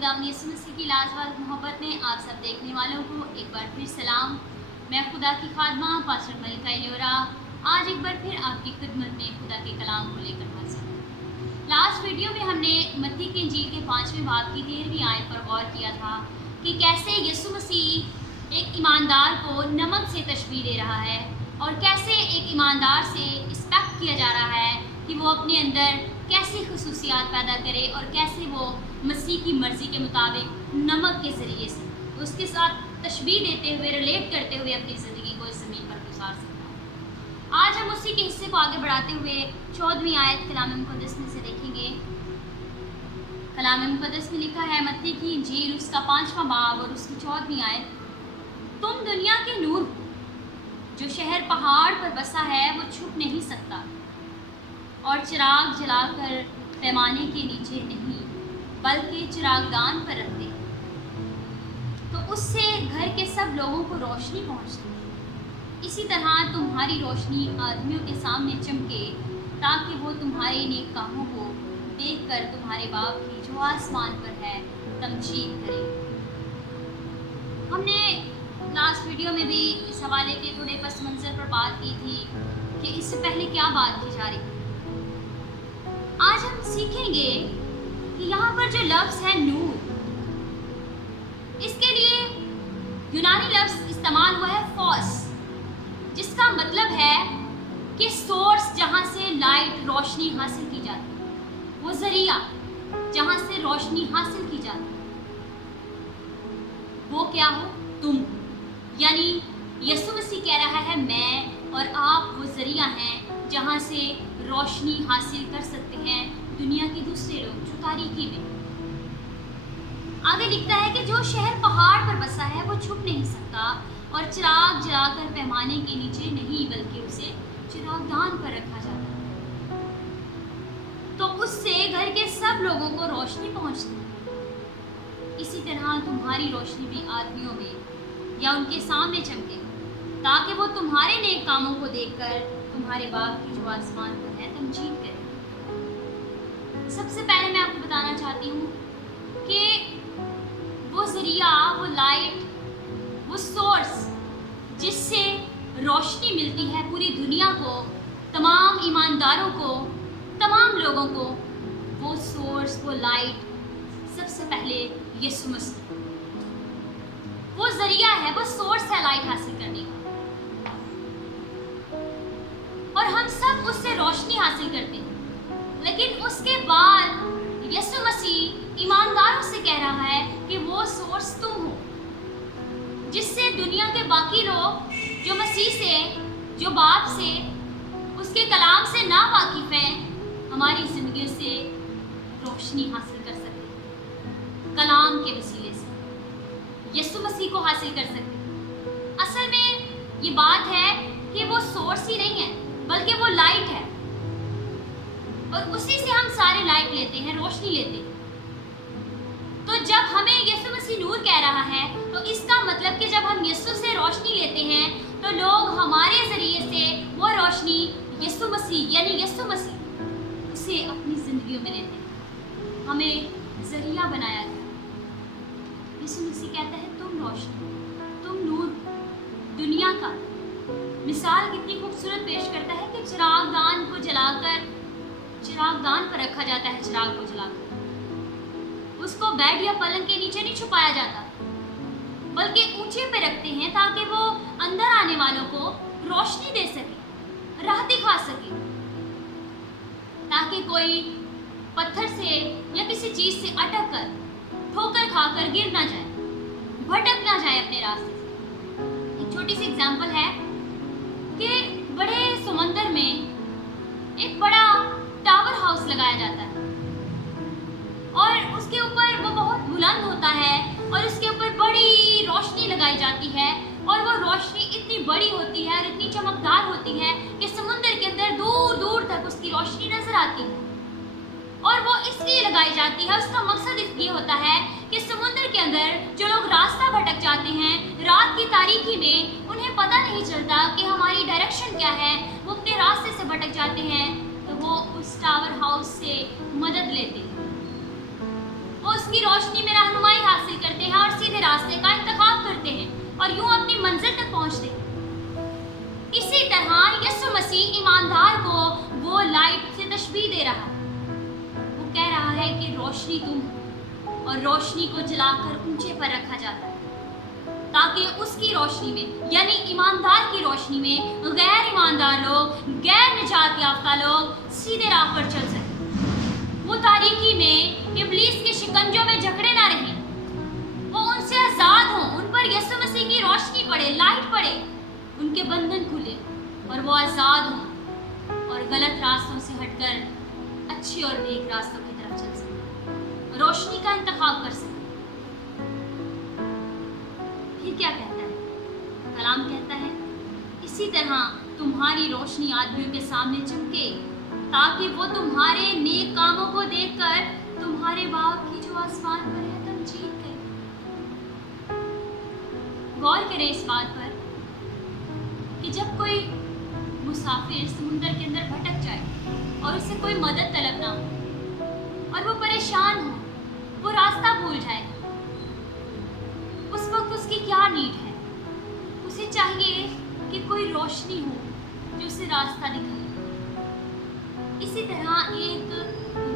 खुदावंद यीशु मसीह की लाजवाब मोहब्बत में आप सब देखने वालों को एक बार फिर सलाम। मैं खुदा की खादमा पास्टर मलिका एलियोरा आज एक बार फिर आपकी खिदमत में खुदा के कलाम को लेकर हाजिर हूँ। लास्ट वीडियो में हमने मत्ती की इंजील के 5वें बाब की 13वीं आयत पर गौर किया था कि कैसे यीशु मसीह एक ईमानदार को नमक से तशबीह दे रहा है और कैसे एक ईमानदार से एक्सपेक्ट किया जा रहा है कि वो अपने अंदर कैसी खुसूसियात पैदा करे और कैसे वो मसीह की मर्ज़ी के मुताबिक नमक के ज़रिए से उसके साथ तशबीह देते हुए रिलेट करते हुए अपनी ज़िंदगी को इस ज़मीन पर गुजार सकता है। आज हम उसी के हिस्से को आगे बढ़ाते हुए 14वीं आयत कलाम मुक़द्दस में से देखेंगे। कलाम मुक़द्दस में लिखा है मत्ती की इंजील उसका 5वां बाब और उसकी 14वीं आयत, तुम दुनिया के नूर हो, जो शहर पहाड़ पर बसा है वो छुप नहीं सकता और चिराग जलाकर पैमाने के नीचे नहीं बल्कि चिरागदान पर रखते तो उससे घर के सब लोगों को रोशनी पहुंचती है। इसी तरह तुम्हारी रोशनी आदमियों के सामने चमके ताकि वो तुम्हारे नेक कामों को देखकर तुम्हारे बाप की जो आसमान पर है तमजीद करें। हमने लास्ट वीडियो में भी इस हवाले के थोड़े पस मंज़र पर बात की थी कि इससे पहले क्या बात की जा रही थी। आज हम सीखेंगे कि यहाँ पर जो लफ्ज़ है नूर, इसके लिए यूनानी लफ्ज़ इस्तेमाल हुआ है फॉस, जिसका मतलब है कि सोर्स जहाँ से लाइट रोशनी हासिल की जाती है, वो ज़रिया जहाँ से रोशनी हासिल की जाती है, वो क्या हो? तुम। यानी यीशु मसीह कह रहा है मैं और आप वो ज़रिया हैं जहाँ से रोशनी हासिल कर सकते हैं दुनिया के दूसरे लोग जो तारीकी में। आगे लिखता है कि जो शहर पहाड़ पर बसा है वो छुप नहीं सकता और चिराग जलाकर पैमाने के नीचे नहीं बल्कि उसे चिरागदान पर रखा जाता है तो उससे घर के सब लोगों को रोशनी पहुंचती है। इसी तरह तुम्हारी रोशनी भी आदमियों में या उनके सामने चमके ताकि वो तुम्हारे नेक कामों को देखकर तुम्हारे बाप की जो आसमान पर है तमजीद करें। सबसे पहले मैं आपको बताना चाहती हूँ कि वो ज़रिया, वो लाइट, वो सोर्स जिससे रोशनी मिलती है पूरी दुनिया को, तमाम ईमानदारों को, तमाम लोगों को, वो सोर्स, वो लाइट सबसे पहले यीशु मसीह, वो ज़रिया है, वो सोर्स है लाइट हासिल करने का। और हम सब उससे रोशनी हासिल करते हैं, लेकिन उसके बाद यीशु मसीह ईमानदारों से कह रहा है कि वो सोर्स तुम हो, जिससे दुनिया के बाकी लोग जो मसीह से, जो बाप से, उसके कलाम से ना वाकिफ़ हैं, हमारी ज़िंदगी से रोशनी हासिल कर सकते हैं। कलाम के वसीले से यीशु मसीह को हासिल कर सकते हैं। असल में ये बात है कि वो सोर्स ही नहीं है बल्कि वो लाइट है और उसी से हम सारे लाइट लेते हैं, रोशनी लेते हैं। तो जब हमें यीशु मसीह नूर कह रहा है तो इसका मतलब कि जब हम यीशु से रोशनी लेते हैं तो लोग हमारे ज़रिए से वो रोशनी यीशु मसीह यानी यीशु मसीह उसे अपनी ज़िंदगियों में लेते हैं। हमें ज़रिया बनाया गया। यीशु मसीह कहता है तुम रोशनी, तुम नूर दुनिया का। मिसाल कितनी खूबसूरत पेश करता है कि चिरागदान को जलाकर चिरागदान पर रखा जाता है। चिराग को जलाकर उसको बेड या पलंग के नीचे नहीं छुपाया जाता बल्कि ऊंचे पे रखते हैं ताकि वो अंदर आने वालों को रोशनी दे सके, राह दिखा सके, ताकि कोई पत्थर से या किसी चीज़ से अटक कर ठोकर खाकर गिर ना जाए, भटक ना जाए अपने रास्ते से। एक छोटी सी एग्जाम्पल है कि बड़े समंदर में एक बड़ा टावर हाउस लगाया जाता है और उसके ऊपर वो बहुत बुलंद होता है और उसके ऊपर बड़ी रोशनी लगाई जाती है और वो रोशनी इतनी बड़ी होती है और इतनी चमकदार होती है कि समुद्र के अंदर दूर दूर तक उसकी रोशनी नजर आती है। और वो इसलिए लगाई जाती है, उसका मकसद ये होता है कि समुद्र के अंदर जो लोग रास्ता भटक जाते हैं रात की तारीकी में, उन्हें पता नहीं चलता कि हमारी डायरेक्शन क्या है, वो अपने रास्ते से भटक जाते हैं तो वो उस टावर हाउस से मदद लेते हैं, वो उसकी रोशनी में रहनुमाई रास्ते का इंतखाब करते हैं और यूं अपनी मंजिल तक पहुंचते हैं। इसी तरह यीशु मसीह ईमानदार को वो लाइट से तशबीह दे रहा है। वो कह रहा है कि रोशनी तुम हो और रोशनी को जलाकर ऊंचे पर रखा जाता है ताकि उसकी रोशनी में यानी ईमानदार की रोशनी में गैर ईमानदार लोग, गैर निजात याफ्ता लोग सीधे राह पर चल सकें। वो तारीकी में इब्लीस के शिकंजों में जकड़े ना रहें, वो उनसे आज़ाद हों, उन पर यीशु मसीह की रोशनी पड़े, लाइट पड़े, उनके बंधन खुले और वो आज़ाद हों और गलत रास्तों से हटकर अच्छे और नेक रास्तों की तरफ चल सकें, रोशनी का इंतखाब कर सकें। फिर क्या कहता है? कलाम कहता है, इसी तरह तुम्हारी रोशनी आदमियों के सामने चमके ताकि वो तुम्हारे नेक कामों को देखकर तुम्हारे बाप की जो आसमान पर है तुम जीत गए। गौर करें इस बात पर कि जब कोई मुसाफिर समुंदर के अंदर भटक जाए और उससे कोई मदद तलब ना हो और वो परेशान हो, वो रास्ता भूल जाए, उस वक्त उसकी क्या नीड है? उसे चाहिए कि कोई रोशनी हो जो उसे रास्ता दिखाए। इसी तरह एक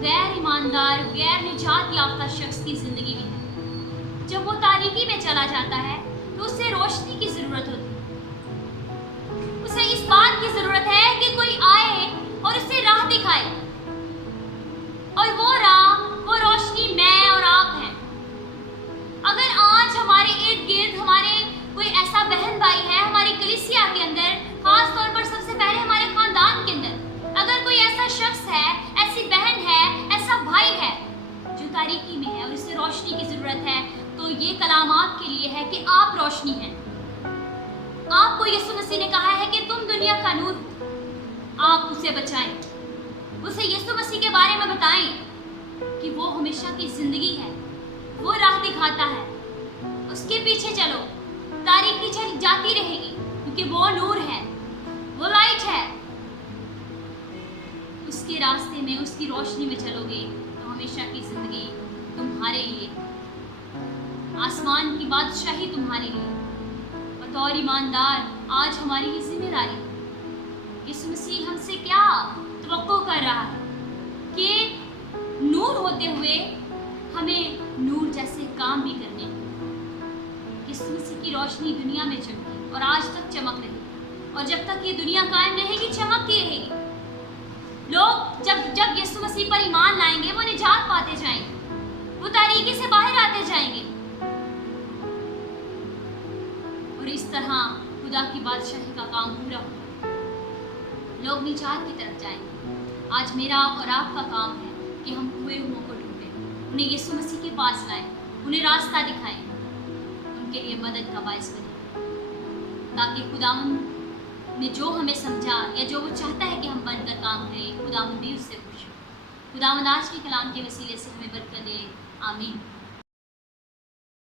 गैर ईमानदार, गैर निजात याफ्ता शख्स की जिंदगी में है। जब वो तारीकी में चला जाता है तो उसे रोशनी की जरूरत होती है। उसे इस बात की जरूरत है कि कोई आए और उसे राह दिखाए, और वो राह, वो रोशनी मैं और आप हैं। अगर आज हमारे इर्द गिर्द हमारे कोई ऐसा बहन भाई है, हमारी कलीसिया के अंदर, खास तौर पर सबसे पहले हमारे खानदान के अंदर, अगर कोई ऐसा शख्स है, ऐसी बहन है, ऐसा भाई है जो तारीकी में है और इसे रोशनी की जरूरत है, तो ये कलाम आपके लिए है कि आप रोशनी हैं। आपको यीशु मसीह ने कहा है कि तुम दुनिया का नूर हो। आप उसे बचाएं, उसे यीशु मसीह के बारे में बताएं कि वो हमेशा की जिंदगी है, वो राह दिखाता है, उसके पीछे चलो, तारीकी चल जाती रहेगी क्योंकि वो नूर है, वो लाइट है। उसके रास्ते में, उसकी रोशनी में चलोगे तो हमेशा की जिंदगी तुम्हारे लिए, आसमान की बादशाही तुम्हारे लिए। बतौर ईमानदार आज हमारी ये जिम्मेदारी, यीशु मसीह हमसे क्या तवक्को कर रहा है कि नूर होते हुए हमें नूर जैसे काम भी करने। यीशु मसीह की रोशनी दुनिया में चमकी और आज तक चमक रही, और जब तक ये दुनिया कायम रहेगी चमकती रहेगी। लोग जब यीशु मसीह पर ईमान लाएंगे वो निजात पाते जाएंगे, वो तारीकी से बाहर आते जाएंगे और इस तरह खुदा की बादशाही का काम पूरा होगा, लोग निजात की तरफ जाएंगे। आज मेरा और आपका काम है कि हम खोए हुओं को ढूंढें, उन्हें यीशु मसीह के पास लाएं, उन्हें रास्ता दिखाएं, उनके लिए मदद का बायस बने, ताकि खुदावंद ने जो हमें समझा या जो वो चाहता है कि हम बनकर काम करें, खुदावंद भी उससे खुश हो। खुदावंद आज के कलाम के वसीले से हमें बरकत दे। आमीन।